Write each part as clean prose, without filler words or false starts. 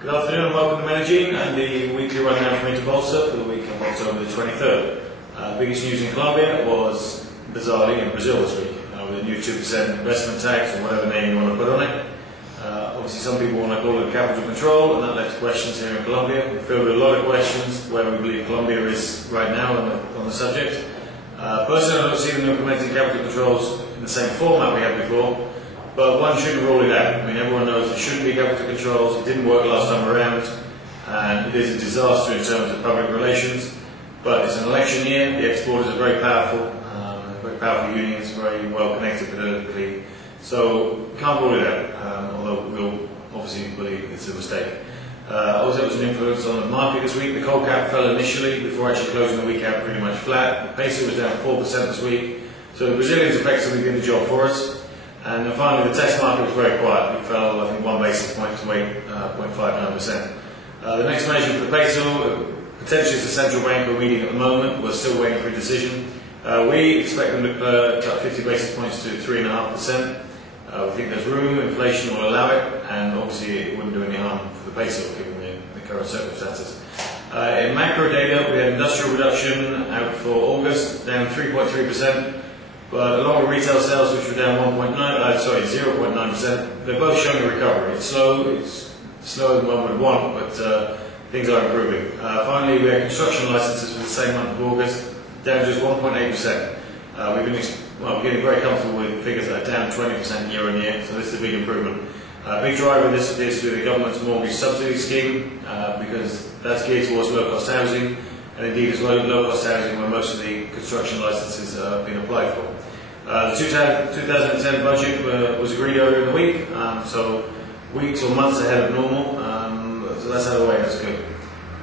Good afternoon and welcome to Medellin and the weekly rundown from InterBolsa for the week of October the 23rd. Biggest news in Colombia was, bizarrely, in Brazil this week, with a new 2% investment tax, or whatever name you want to put on it. Obviously some people want to call it capital control, and that led to questions here in Colombia. We filled with a lot of questions where we believe Colombia is right now on the subject. Personally, I don't see them implementing capital controls in the same format we had before. But one shouldn't rule it out. I mean, everyone knows there shouldn't be capital controls. It didn't work last time around, and it is a disaster in terms of public relations. But it's an election year. The exporters are very powerful unions, very well connected politically. So can't rule it out. Although we'll obviously believe it's a mistake. Also, there was an influence on the market this week. The coal cap fell initially before actually closing the week out pretty much flat. The peso was down 4% this week. So the Brazilians effectively did the job for us. And then finally, the test market was very quiet. It fell, I think, 1 basis point to 0.59%. The next measure for the peso, potentially it's the central bank we're meeting at the moment. We're still waiting for a decision. We expect them to cut 50 basis points to 3.5%. We think there's room, inflation will allow it, and obviously it wouldn't do any harm for the peso given the current circumstances. In macro data, we had industrial production out for August, down 3.3%. But along with retail sales, which were down 0.9%, they're both showing a recovery. It's slower than one would want, but things are improving. Finally, we had construction licenses for the same month of August, down just 1.8%. We've been getting very comfortable with figures that are down 20% year on year, so this is a big improvement. Big driver of this appears to be the government's mortgage subsidy scheme, because that's geared towards low-cost housing, and indeed it's low-cost housing where most of the construction licenses have been applied for. The 2010 budget was agreed earlier in the week, so weeks or months ahead of normal, so that's out of the way, that's good.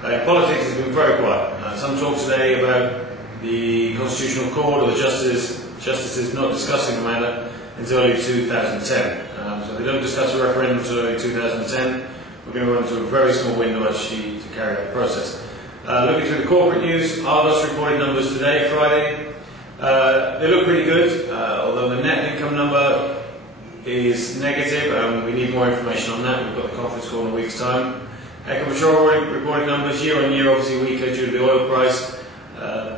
Politics has been very quiet. Some talk today about the Constitutional Court or the justices not discussing the matter until early 2010. So if they don't discuss a referendum until early 2010, we're going to run into a very small window actually to carry out the process. Looking through the corporate news, Argos reported numbers today, Friday. They look pretty good, although the net income number is negative, and we need more information on that. We've got the conference call in a week's time. Ecopetrol reported numbers year on year, obviously weaker due to the oil price,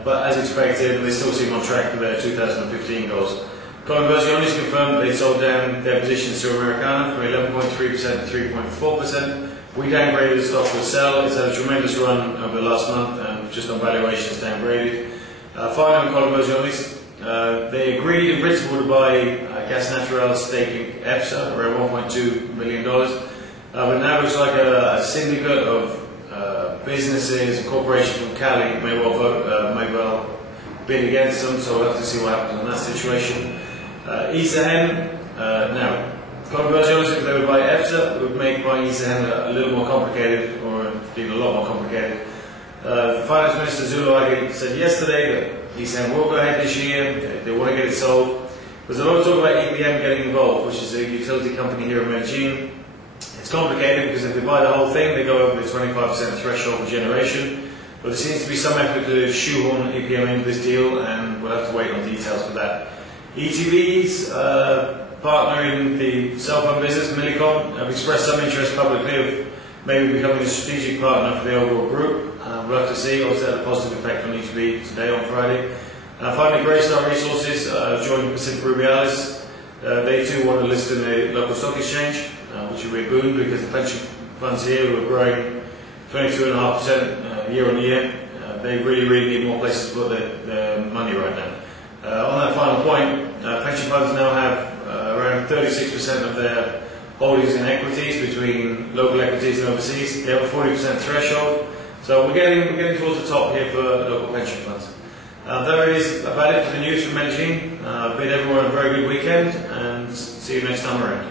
but as expected, they still seem on track for their 2015 goals. Inversiones confirmed that they sold down their positions to Americana from 11.3% to 3.4%. We downgraded the stock for sell. It's had a tremendous run over the last month, and just on valuations downgraded. Finally, on Inversiones, they agreed in principle to buy Gas Natural's stake in EPSA, around $1.2 million. But now it's like a syndicate of businesses and corporations from Cali may well bid against them, so we'll have to see what happens on that situation. Isahen, now, Inversiones, if they would buy EPSA, it would make buying Isahen a little more complicated, or indeed a lot more complicated. The Finance Minister Zulu said yesterday that Isahen will go ahead this year, they want to get it sold. There's a lot of talk about EPM getting involved, which is a utility company here in Medellin. It's complicated because if they buy the whole thing, they go over the 25% threshold for generation. But there seems to be some effort to shoehorn EPM into this deal, and we'll have to wait on details for that. ETV's partner in the cell phone business, Millicom, have expressed some interest publicly of maybe becoming a strategic partner for the overall group. We'll have to see. Obviously, that had a positive effect on ETV today on Friday. Finally, Greystar Resources joined Pacific Rubiales. They too want to list in the local stock exchange, which will be a boon because the pension funds here were growing 22.5% year on year. They really need more places to put their money right now. On that final point, pension funds now have around 36% of their holdings in equities between local equities and overseas. They have a 40% threshold. So we're getting towards the top here for local pension funds. That is about it for the news from Medellin. Bid everyone a very good weekend, and see you next time around.